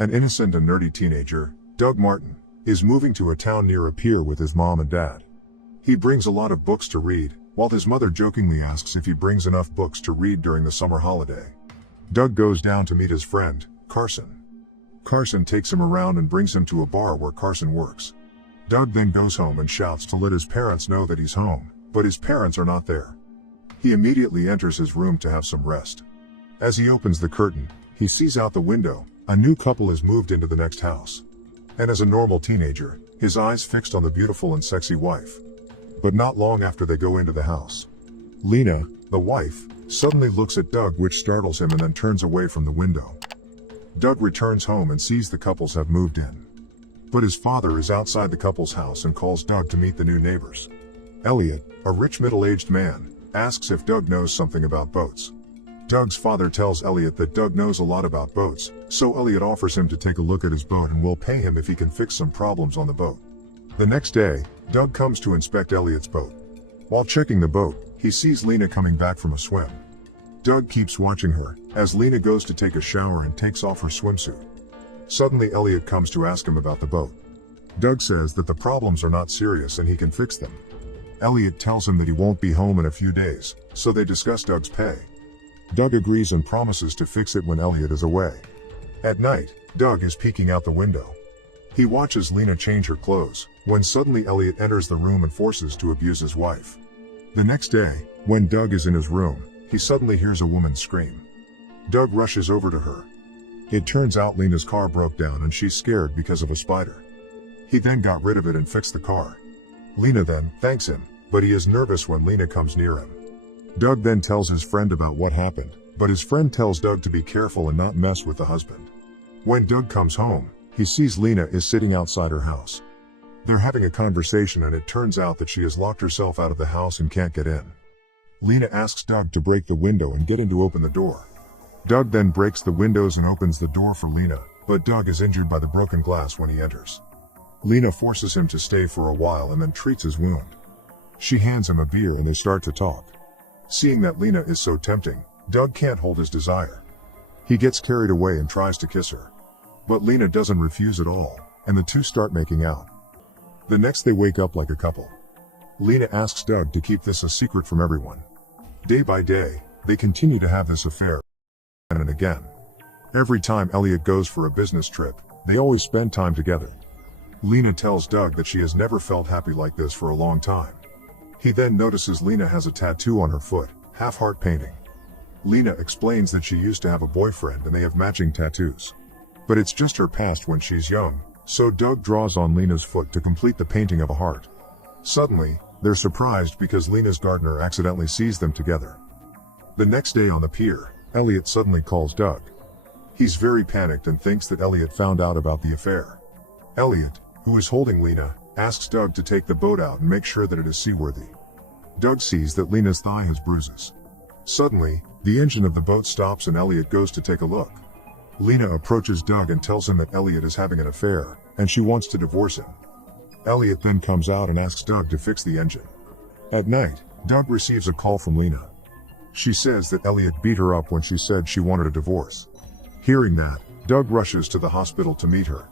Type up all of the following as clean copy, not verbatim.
An innocent and nerdy teenager, Doug Martin, is moving to a town near a pier with his mom and dad. He brings a lot of books to read, while his mother jokingly asks if he brings enough books to read during the summer holiday. Doug goes down to meet his friend, Carson. Carson takes him around and brings him to a bar where Carson works. Doug then goes home and shouts to let his parents know that he's home, but his parents are not there. He immediately enters his room to have some rest. As he opens the curtain, he sees out the window, a new couple has moved into the next house. And as a normal teenager, his eyes fixed on the beautiful and sexy wife. But not long after they go into the house, Lena, the wife, suddenly looks at Doug, which startles him, and then turns away from the window. Doug returns home and sees the couples have moved in. But his father is outside the couple's house and calls Doug to meet the new neighbors. Elliot, a rich middle-aged man, asks if Doug knows something about boats. Doug's father tells Elliot that Doug knows a lot about boats, so Elliot offers him to take a look at his boat and will pay him if he can fix some problems on the boat. The next day, Doug comes to inspect Elliot's boat. While checking the boat, he sees Lena coming back from a swim. Doug keeps watching her, as Lena goes to take a shower and takes off her swimsuit. Suddenly Elliot comes to ask him about the boat. Doug says that the problems are not serious and he can fix them. Elliot tells him that he won't be home in a few days, so they discuss Doug's pay. Doug agrees and promises to fix it when Elliot is away. At night, Doug is peeking out the window. He watches Lena change her clothes, when suddenly Elliot enters the room and forces to abuse his wife. The next day, when Doug is in his room, he suddenly hears a woman scream. Doug rushes over to her. It turns out Lena's car broke down and she's scared because of a spider. He then got rid of it and fixed the car. Lena then thanks him, but he is nervous when Lena comes near him. Doug then tells his friend about what happened, but his friend tells Doug to be careful and not mess with the husband. When Doug comes home, he sees Lena is sitting outside her house. They're having a conversation and it turns out that she has locked herself out of the house and can't get in. Lena asks Doug to break the window and get in to open the door. Doug then breaks the windows and opens the door for Lena, but Doug is injured by the broken glass when he enters. Lena forces him to stay for a while and then treats his wound. She hands him a beer and they start to talk. Seeing that Lena is so tempting, Doug can't hold his desire. He gets carried away and tries to kiss her. But Lena doesn't refuse at all, and the two start making out. The next they wake up like a couple. Lena asks Doug to keep this a secret from everyone. Day by day, they continue to have this affair again and again. Every time Elliot goes for a business trip, they always spend time together. Lena tells Doug that she has never felt happy like this for a long time. He then notices Lena has a tattoo on her foot, half-heart painting. Lena explains that she used to have a boyfriend and they have matching tattoos. But it's just her past when she's young, so Doug draws on Lena's foot to complete the painting of a heart. Suddenly, they're surprised because Lena's gardener accidentally sees them together. The next day on the pier, Elliot suddenly calls Doug. He's very panicked and thinks that Elliot found out about the affair. Elliot, who is holding Lena, asks Doug to take the boat out and make sure that it is seaworthy. Doug sees that Lena's thigh has bruises. Suddenly, the engine of the boat stops and Elliot goes to take a look. Lena approaches Doug and tells him that Elliot is having an affair, and she wants to divorce him. Elliot then comes out and asks Doug to fix the engine. At night, Doug receives a call from Lena. She says that Elliot beat her up when she said she wanted a divorce. Hearing that, Doug rushes to the hospital to meet her.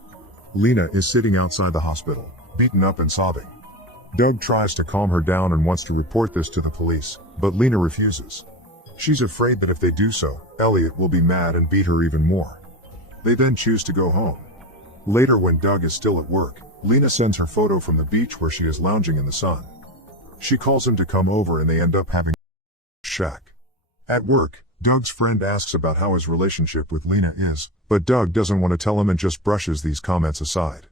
Lena is sitting outside the hospital, beaten up and sobbing. Doug tries to calm her down and wants to report this to the police, but Lena refuses. She's afraid that if they do so, Elliot will be mad and beat her even more. They then choose to go home. Later, when Doug is still at work, Lena sends her photo from the beach where she is lounging in the sun. She calls him to come over and they end up having a shack. At work, Doug's friend asks about how his relationship with Lena is, but Doug doesn't want to tell him and just brushes these comments aside.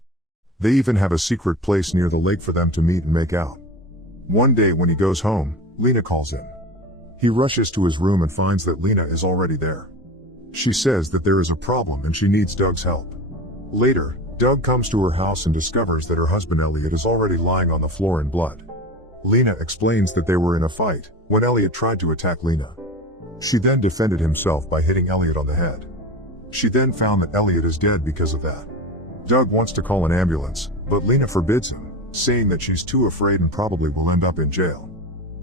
They even have a secret place near the lake for them to meet and make out. One day when he goes home, Lena calls him. He rushes to his room and finds that Lena is already there. She says that there is a problem and she needs Doug's help. Later, Doug comes to her house and discovers that her husband Elliot is already lying on the floor in blood. Lena explains that they were in a fight when Elliot tried to attack Lena. She then defended himself by hitting Elliot on the head. She then found that Elliot is dead because of that. Doug wants to call an ambulance, but Lena forbids him, saying that she's too afraid and probably will end up in jail.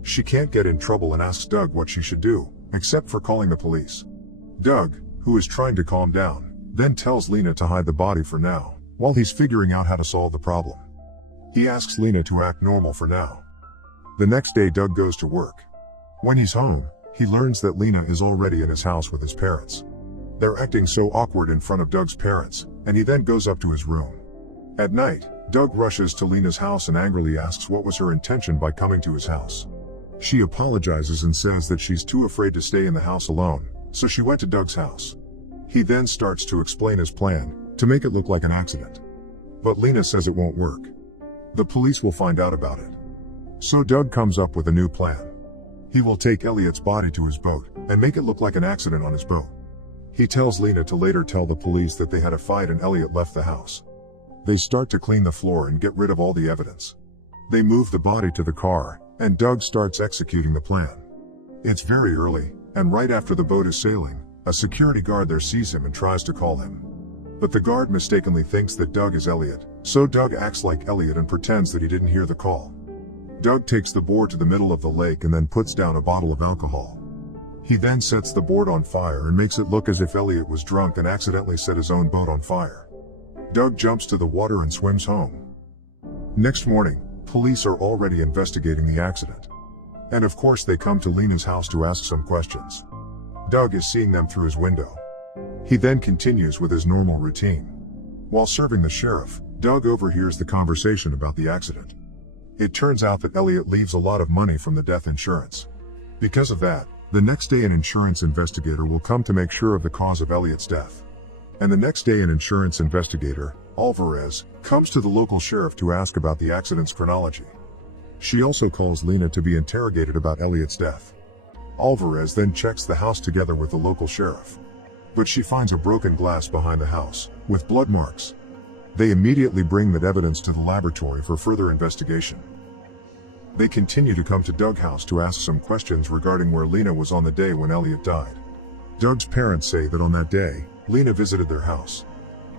She can't get in trouble and asks Doug what she should do, except for calling the police. Doug, who is trying to calm down, then tells Lena to hide the body for now, while he's figuring out how to solve the problem. He asks Lena to act normal for now. The next day Doug goes to work. When he's home, he learns that Lena is already in his house with his parents. They're acting so awkward in front of Doug's parents, and he then goes up to his room. At night, Doug rushes to Lena's house and angrily asks what was her intention by coming to his house. She apologizes and says that she's too afraid to stay in the house alone, so she went to Doug's house. He then starts to explain his plan, to make it look like an accident. But Lena says it won't work. The police will find out about it. So Doug comes up with a new plan. He will take Elliot's body to his boat, and make it look like an accident on his boat. He tells Lena to later tell the police that they had a fight and Elliot left the house. They start to clean the floor and get rid of all the evidence. They move the body to the car, and Doug starts executing the plan. It's very early, and right after the boat is sailing, a security guard there sees him and tries to call him. But the guard mistakenly thinks that Doug is Elliot, so Doug acts like Elliot and pretends that he didn't hear the call. Doug takes the board to the middle of the lake and then puts down a bottle of alcohol. He then sets the board on fire and makes it look as if Elliot was drunk and accidentally set his own boat on fire. Doug jumps to the water and swims home. Next morning, police are already investigating the accident. And of course they come to Lena's house to ask some questions. Doug is seeing them through his window. He then continues with his normal routine. While serving the sheriff, Doug overhears the conversation about the accident. It turns out that Elliot leaves a lot of money from the death insurance. Because of that, the next day an insurance investigator will come to make sure of the cause of Elliot's death. And the next day an insurance investigator, Alvarez, comes to the local sheriff to ask about the accident's chronology. She also calls Lena to be interrogated about Elliot's death. Alvarez then checks the house together with the local sheriff. But she finds a broken glass behind the house, with blood marks. They immediately bring that evidence to the laboratory for further investigation. They continue to come to Doug's house to ask some questions regarding where Lena was on the day when Elliot died. Doug's parents say that on that day, Lena visited their house.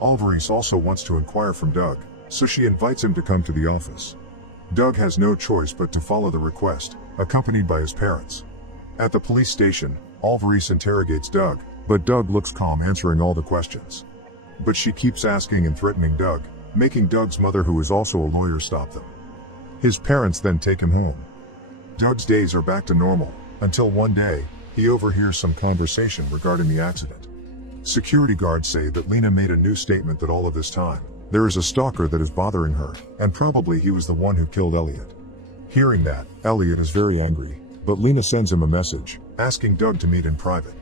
Alvarez also wants to inquire from Doug, so she invites him to come to the office. Doug has no choice but to follow the request, accompanied by his parents. At the police station, Alvarez interrogates Doug, but Doug looks calm answering all the questions. But she keeps asking and threatening Doug, making Doug's mother, who is also a lawyer, stop them. His parents then take him home. Doug's days are back to normal, until one day, he overhears some conversation regarding the accident. Security guards say that Lena made a new statement that all of this time, there is a stalker that is bothering her, and probably he was the one who killed Elliot. Hearing that, Elliot is very angry, but Lena sends him a message, asking Doug to meet in private.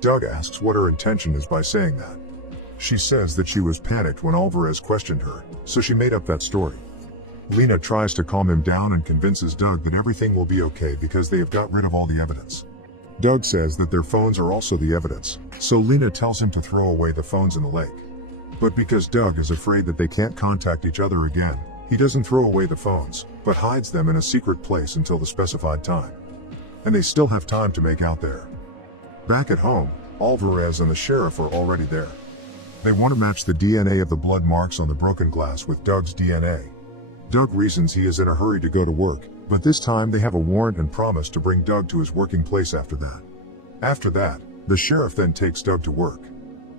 Doug asks what her intention is by saying that. She says that she was panicked when Alvarez questioned her, so she made up that story. Lena tries to calm him down and convinces Doug that everything will be okay because they have got rid of all the evidence. Doug says that their phones are also the evidence, so Lena tells him to throw away the phones in the lake. But because Doug is afraid that they can't contact each other again, he doesn't throw away the phones, but hides them in a secret place until the specified time. And they still have time to make out there. Back at home, Alvarez and the sheriff are already there. They want to match the DNA of the blood marks on the broken glass with Doug's DNA. Doug reasons he is in a hurry to go to work, but this time they have a warrant and promise to bring Doug to his working place after that. After that, the sheriff then takes Doug to work.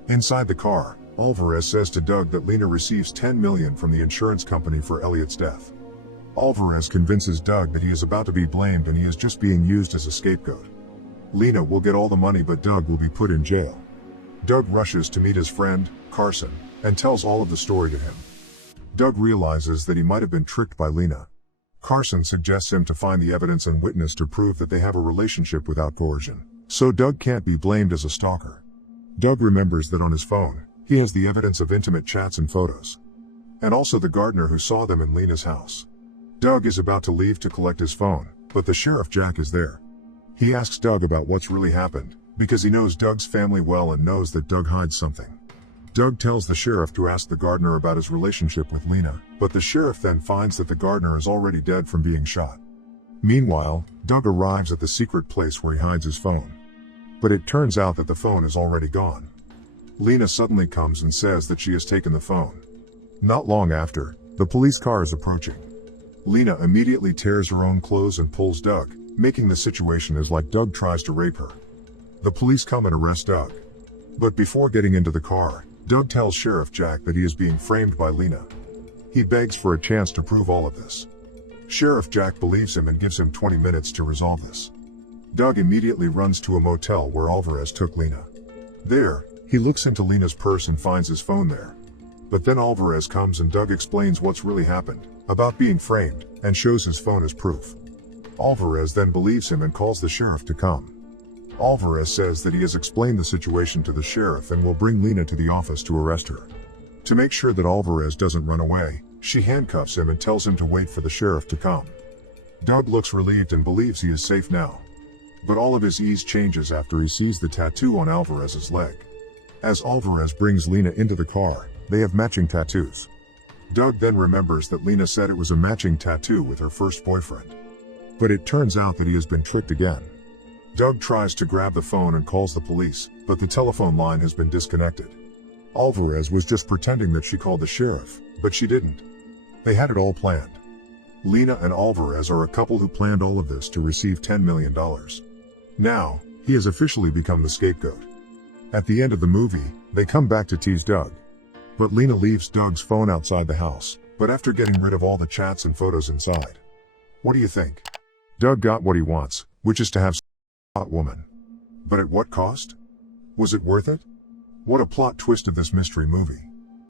Inside the car, Alvarez says to Doug that Lena receives $10 million from the insurance company for Elliot's death. Alvarez convinces Doug that he is about to be blamed and he is just being used as a scapegoat. Lena will get all the money, but Doug will be put in jail. Doug rushes to meet his friend, Carson, and tells all of the story to him. Doug realizes that he might have been tricked by Lena. Carson suggests him to find the evidence and witness to prove that they have a relationship without coercion, so Doug can't be blamed as a stalker. Doug remembers that on his phone, he has the evidence of intimate chats and photos. And also the gardener who saw them in Lena's house. Doug is about to leave to collect his phone, but the sheriff Jack is there. He asks Doug about what's really happened, because he knows Doug's family well and knows that Doug hides something. Doug tells the sheriff to ask the gardener about his relationship with Lena, but the sheriff then finds that the gardener is already dead from being shot. Meanwhile, Doug arrives at the secret place where he hides his phone. But it turns out that the phone is already gone. Lena suddenly comes and says that she has taken the phone. Not long after, the police car is approaching. Lena immediately tears her own clothes and pulls Doug, making the situation as like Doug tries to rape her. The police come and arrest Doug. But before getting into the car, Doug tells Sheriff Jack that he is being framed by Lena. He begs for a chance to prove all of this. Sheriff Jack believes him and gives him 20 minutes to resolve this. Doug immediately runs to a motel where Alvarez took Lena. There, he looks into Lena's purse and finds his phone there. But then Alvarez comes and Doug explains what's really happened, about being framed, and shows his phone as proof. Alvarez then believes him and calls the sheriff to come. Alvarez says that he has explained the situation to the sheriff and will bring Lena to the office to arrest her. To make sure that Alvarez doesn't run away, she handcuffs him and tells him to wait for the sheriff to come. Doug looks relieved and believes he is safe now. But all of his ease changes after he sees the tattoo on Alvarez's leg. As Alvarez brings Lena into the car, they have matching tattoos. Doug then remembers that Lena said it was a matching tattoo with her first boyfriend. But it turns out that he has been tricked again. Doug tries to grab the phone and calls the police, but the telephone line has been disconnected. Alvarez was just pretending that she called the sheriff, but she didn't. They had it all planned. Lena and Alvarez are a couple who planned all of this to receive $10 million. Now, he has officially become the scapegoat. At the end of the movie, they come back to tease Doug. But Lena leaves Doug's phone outside the house, but after getting rid of all the chats and photos inside. What do you think? Doug got what he wants, which is to have a hot woman. But at what cost? Was it worth it? What a plot twist of this mystery movie.